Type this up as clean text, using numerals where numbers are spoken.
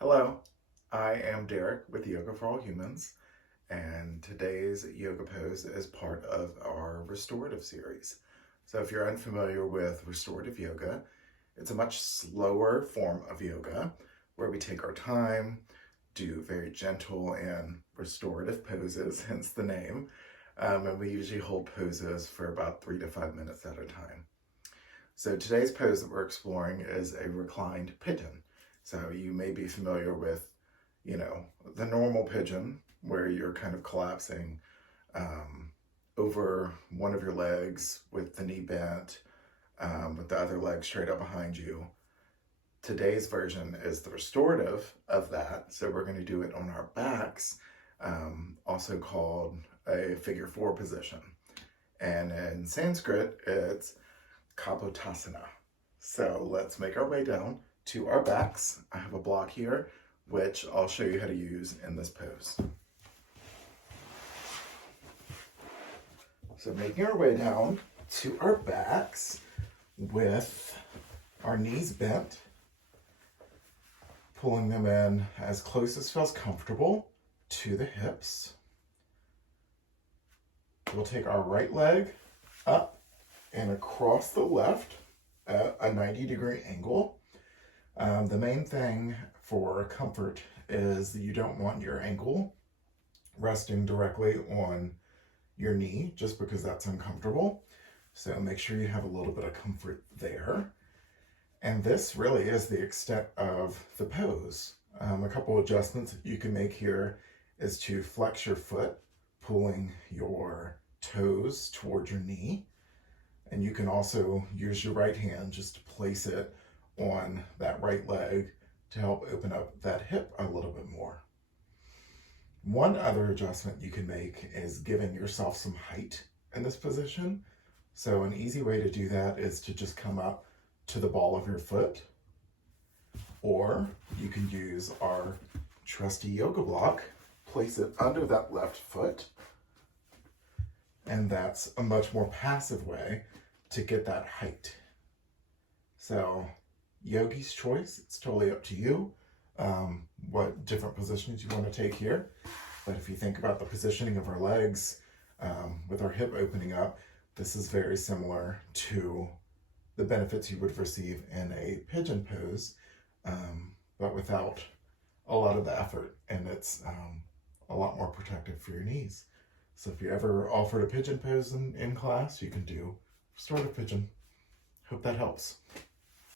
Hello, I am Derek with Yoga for All Humans, and today's yoga pose is part of our restorative series. So if you're unfamiliar with restorative yoga, it's a much slower form of yoga where we take our time, do very gentle and restorative poses, hence the name, and we usually hold poses for about 3 to 5 minutes at a time. So today's pose that we're exploring is a reclined pigeon. So you may be familiar with, the normal pigeon where you're kind of collapsing over one of your legs with the knee bent, with the other leg straight up behind you. Today's version is the restorative of that. So we're going to do it on our backs, also called a figure four position. And in Sanskrit, it's Kapotasana. So let's make our way down to our backs. I have a block here, which I'll show you how to use in this pose. So making our way down to our backs with our knees bent, pulling them in as close as feels comfortable to the hips. We'll take our right leg up and across the left at a 90-degree angle. The main thing for comfort is that you don't want your ankle resting directly on your knee just because that's uncomfortable. So make sure you have a little bit of comfort there. And this really is the extent of the pose. A couple adjustments that you can make here is to flex your foot, pulling your toes towards your knee. And you can also use your right hand just to place it on that right leg to help open up that hip a little bit more. One other adjustment you can make is giving yourself some height in this position. So an easy way to do that is to just come up to the ball of your foot, or you can use our trusty yoga block, place it under that left foot, and that's a much more passive way to get that height. So yogi's choice, it's totally up to you what different positions you want to take here. But if you think about the positioning of our legs with our hip opening up, this is very similar to the benefits you would receive in a pigeon pose, but without a lot of the effort, and it's a lot more protective for your knees. So if you ever offered a pigeon pose in class, you can do restorative pigeon. Hope that helps.